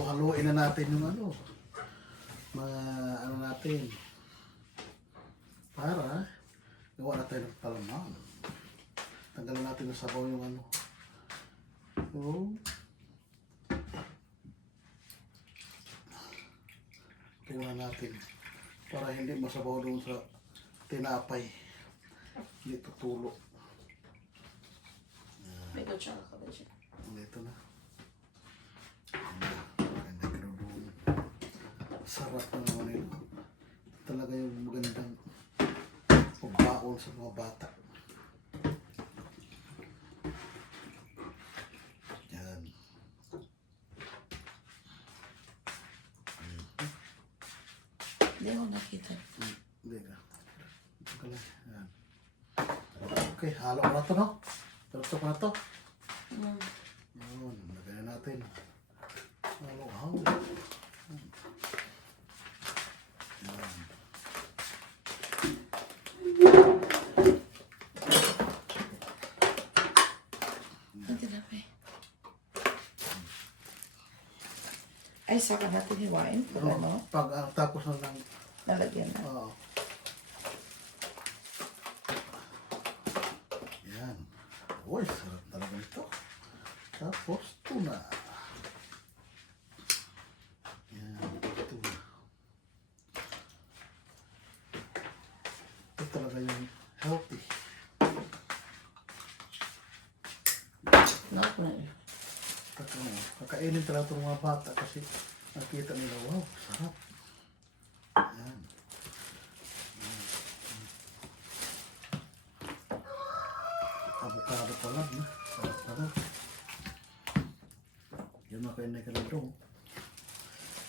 halo-haloin na natin yung ano. Mga ano natin. Para gawa na tayo ng palaman. Tanggalan natin ng sabaw yung ano. So, tuwa natin. Para hindi masabaw doon sa tinapay. Hindi tutulo. May kutsara ka ba siya? Dito na. Maganda ka doon. Sarap na naman yun. Talaga yung magandang pagbaon sa mga bata. Yan. Hindi ako nakita. Hindi ka. Ito ka lang. Yan. Okay, halo ko na to, no? Tutok ko na to. Yun, lagay na natin. Halo-halo. Yan. Ang tinapay. Ay, saka natin hiwain pag ano, Pag tapos na lang. nalagyan na. Oo. Yan. Uy, sarap talaga ito. Tapos, tuna. Yan, tuna. Ito talaga yung healthy. Nakap na yun. Kakainin talaga itong mga bata kasi nakita nila, wow, sarap. Yan. Avocado pa lang, no? Sarap pa lang. Yan makainay ka na ito.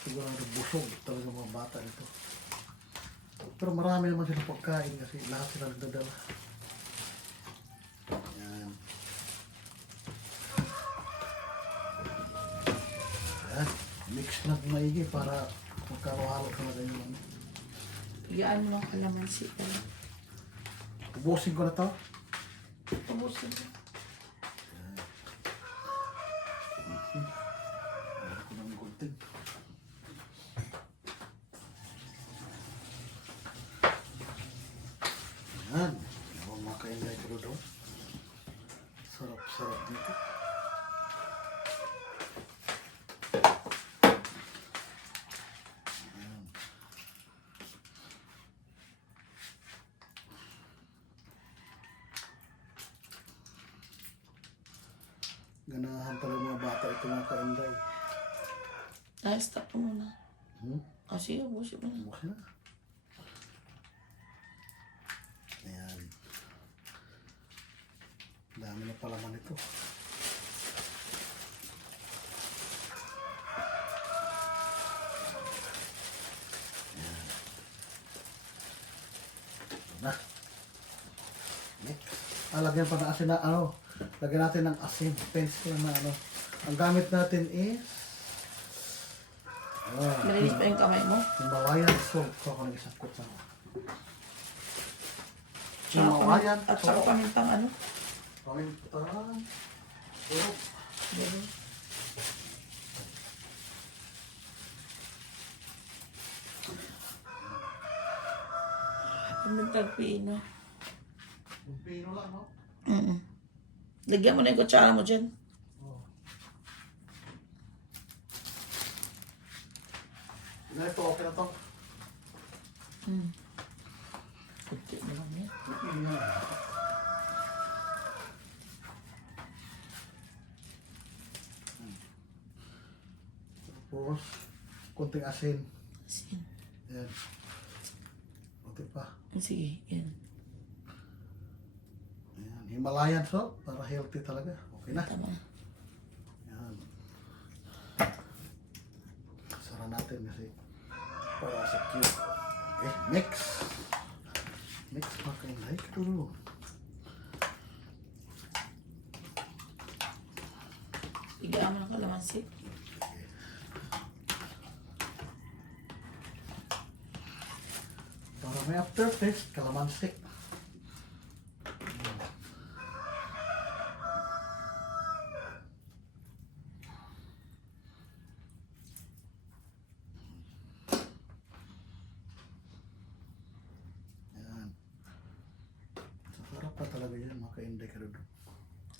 Sigurado busog talaga mga bata ito. Pero marami naman silang pagkain kasi lahat sila nagdadala. Yan. Yan. Mix na maigi para magkaro-halo talaga yung ano. Igaan mo ang kalamansi ka. Ubusin ko na to. Pabusin mo. Alam ko ng gunting. Yan. Ako makainay ko doon. Sarap-sarap dito. Yan. Ganahan talaga mga bata ito mga kainday. Dahil stop mo muna. Hmm? Sige, ubusin mo na. Bukas na. Ayan. Dami na palaman ito. Ayan. Ito na. Mix. Lagyan pa ng asin na ano. Lagyan natin ng asin. Pencil na ano. Ang gamit natin is Malinis pa yung kamay mo. Himalayan salt. Ito ako nag-isangkot sa Tsaka Himalayan At saka pamintang ano. Pamintang. Salt. Ganun. Pamintang pino. Yung pino lang, no? Lagyan mo na yung kutsara mo dyan. Oh. Na ito, okay na to. Kunti mo lang yan. Tapos, kunting asin. Asin. Yan. Kunti pa. Sige, yan. Ayan. Himalayan salt, para healthy talaga. Okay na. Tama na. Yan. Sara natin kasi para sa cute. Okay, mix. Mix pa kayo. Like ito. Igaan mo ng kalamansi. Para may aftertaste, kalamansi. pa talaga yan, maka-inday ka doon.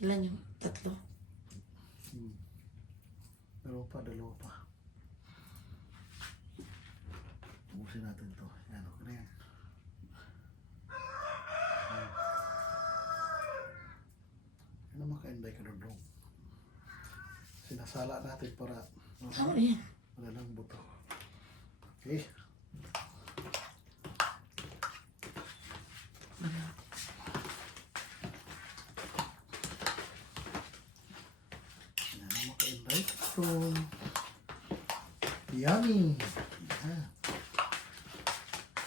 Ilan yung tatlo? Dalawa pa, dalawa pa. Ubusin natin to. Yan, okay na yan. Yan na maka-inday ka doon. Sinasala natin para Tama na yan. wala lang buto. Okay. Yan na maka-inday ka doon. Yummy! Yan.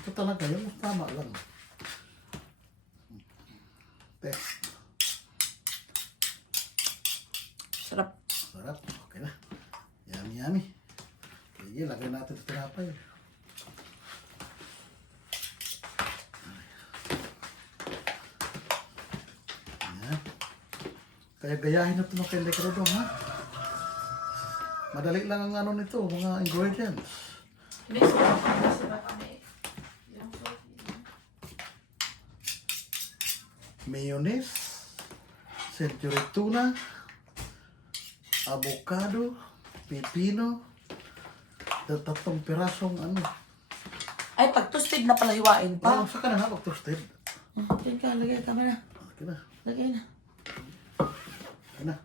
Ito talaga yun, tama lang. Test. Sarap. Sarap. Okay na. Yummy, yummy. Sige, lagay natin sa tinapay. Ayan. Kaya gayahin na ito ng kende karodong, ha? Madali lang ang ano nito, mga ingredients. Hindi, sarap kami. Mayonnaise, century tuna, avocado, pipino, at 3 pirasong ano. Ay, pag toasted na pala hiwain pa. Saka na nga pag-toasted. Lagay ka, lagay ka na. Okay na. Lagay na. Okay na.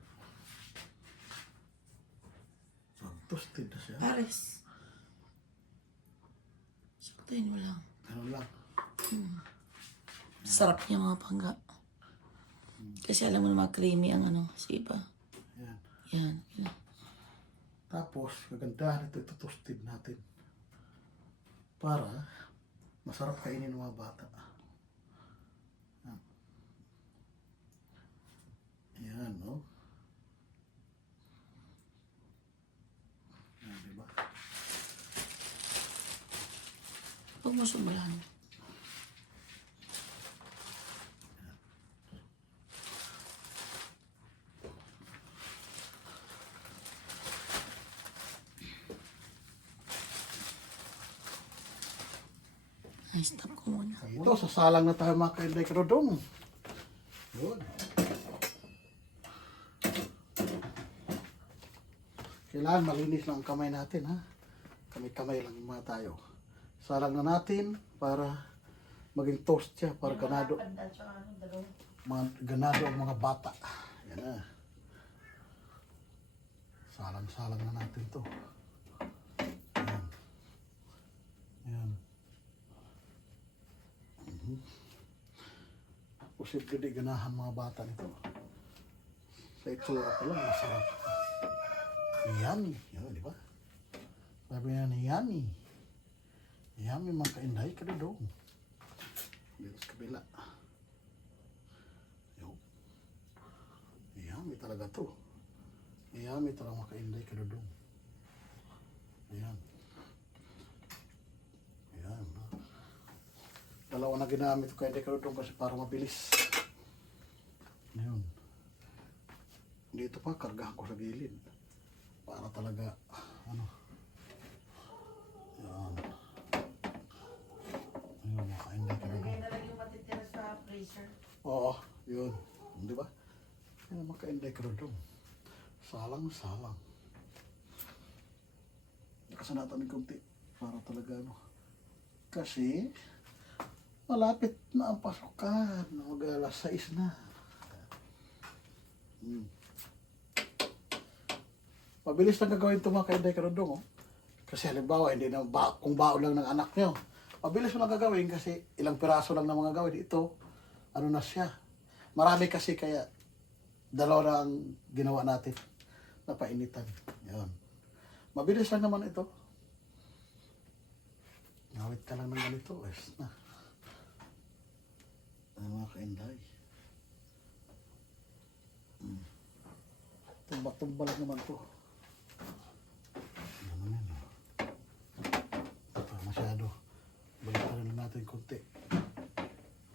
Pag-toasted na siya. Pares. Saktayin mo lang. Ano lang. Sarap niya mga pangga. Kasi alam mo naman creamy ang ano, siba. Yan. Yan. Yan. Tapos, kagandahan ito, ito-toasted natin. Para masarap kainin ng mga bata. Yan. Yan, no? Yan, diba? Huwag mo sumulan. Ay, stop ko muna. Ito, sasalang na tayo mga kainday karodong. Yun. Kailangan malinis lang ang kamay natin, ha? Kamay-kamay lang mga tayo. Salang na natin para maging toast siya, para ganado. Ganado ang mga bata. Yan na. Salang-salang na natin to. Yan. Yan. Posible di ganahan mga bata nito. Sa itsura ko lang, masarap. Yummy. Yun, di ba? Sabi nga ni yummy. Yummy mga kainday ka na doon. Dito sa kabila. Yun. Yummy talaga to. Yummy talaga mga kainday ka na doon. Ayan. Ayan. Dalawa na ginamit ko kainday ka na doon kasi para mabilis. Ayan. Dito pa, kargahan ko sa gilid. Para talaga, ano. Ayan. Ayun, makainday ka na doon. na lang yung matitira sa freezer. Oo, yun. Di ba? Yan, makainday ka na doon. Salang-salang. Nakasanatan ng kunti. Para talaga, ano. Kasi, malapit na ang pasukan. Mag-alas 6 na. Mabilis lang gagawin ito mga kainday karundong. Oh. Kasi halimbawa, hindi na kung baon lang ng anak nyo. Mabilis mo lang gagawin kasi ilang piraso lang na mga gawin. Ito, ano na siya. Marami kasi kaya dalawa na ang ginawa natin na painitan. Yan. Mabilis lang naman ito. Ngawit ka lang ng ganito. Es na. Ano mga kainday. Tumbak-tumbak lang naman ito. Ano naman yun. Ito, masyado. Balikan na natin konti.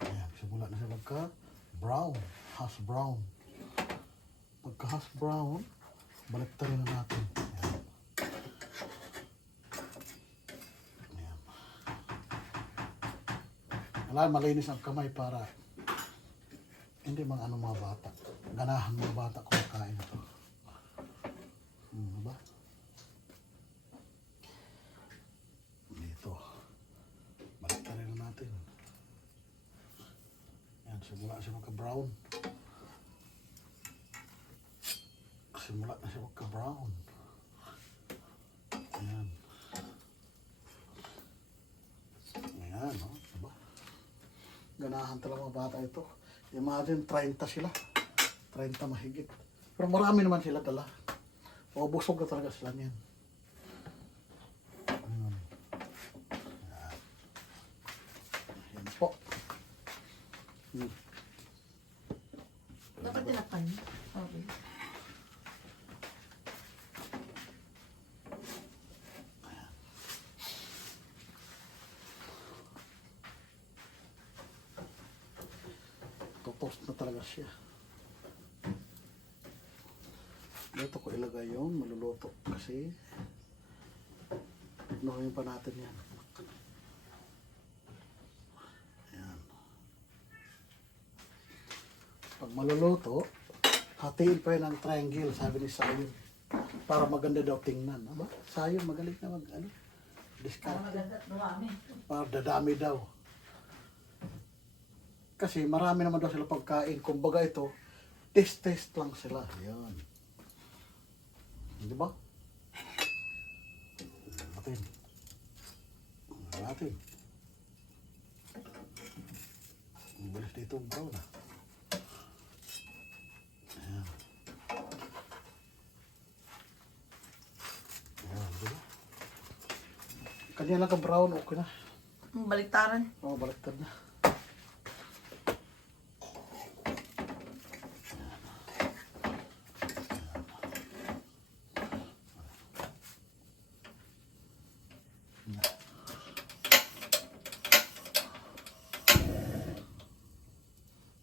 Ayan, simula na siya magka-brown. Hash brown. Pagka-hash brown, baliktarin na natin. Ayan. Ayan. Kailangan malinis ang kamay para Hindi mga ano mga bata. Ganahan mga bata kumakain ito. Ba? Dito. Balik na rin natin. Yan, simula siya magka-brown. Simula na siya magka-brown. Ayan. Ayan, no? Diba? Ganahan talaga mga bata ito. Imagine, 30 sila. 30 mahigit. Pero marami naman sila dala. O, busog na talaga sila niyan. Ayan. Ayan po. Dapat tinapan. Okay. Totoast na talaga siya. Dito ko ilagay yung maluluto kasi inuhin pa natin yan. Ayan. Pag maluluto, hatiin pa yun ang triangle, sabi ni Sayon. Para maganda daw tingnan. Aba, Sayon, magaling na mag-ano. Discount. Maganda, marami. Para dadami daw. Kasi marami naman daw sila pagkain. Kumbaga ito, test lang sila. Ayan. Di ba? Natin. Natin. Bilis dito ang brown ah. Ayan. Ayan, di ba? Kanya lang ka brown, okay na. Baliktaran. Oo, baliktad na.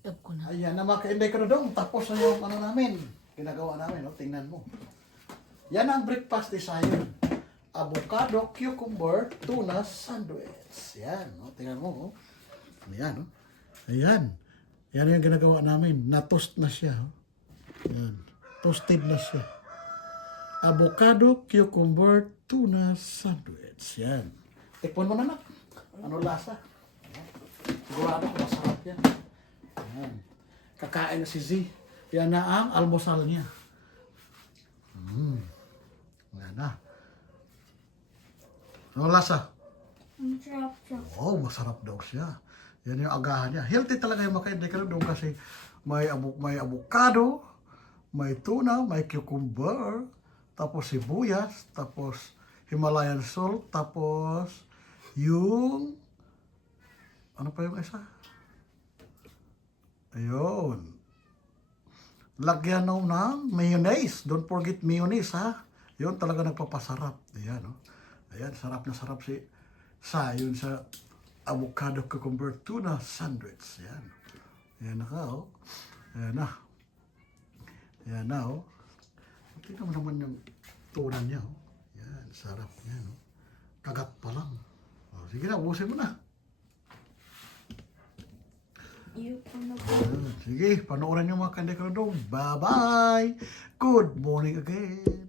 Tap ko na. Ayan na mga ka-inday ka na doon. Tapos na yung ano namin. Ginagawa namin, no? Tingnan mo. Yan ang breakfast ni Sayon. Avocado, cucumber, tuna, sandwich. Yan, no? Tingnan mo, oh. Ayan, no? Ayan. Yan yung ginagawa namin. Na-toast na siya, oh. Ayan. Toasted na siya. Avocado, cucumber, tuna, sandwich. Yan. Tikpon mo na, nak. Ano lasa? Sigurado ko masarap yan. Ayan. Kakain na si Z. Yan na ang almusal niya. Yan na. Ano lasa? Masarap siya. Oh, masarap daw siya. Yan yung agahan niya. Healthy talaga yung makainday ka doon kasi may avocado, may tuna, may cucumber, tapos sibuyas, tapos Himalayan salt, tapos yung ano pa yung isa? Ayun. Lagyan ng mayonnaise. Don't forget mayonnaise, ha? Yun talaga nagpapasarap. Ayan, no? Ayan, sarap na sarap si Sayon sa avocado cucumber tuna sandwich. Ayan. Ayan na ka, oh. Ayan na. Ayan na, oh. Tingnan mo naman yung tuna niya, oh. Ayan, sarap. Ayan, oh. Kagat pa lang. Oh, sige na, ubusin mo na. Sige, panoorin niyo mga kandidato. Bye-bye. Good morning again.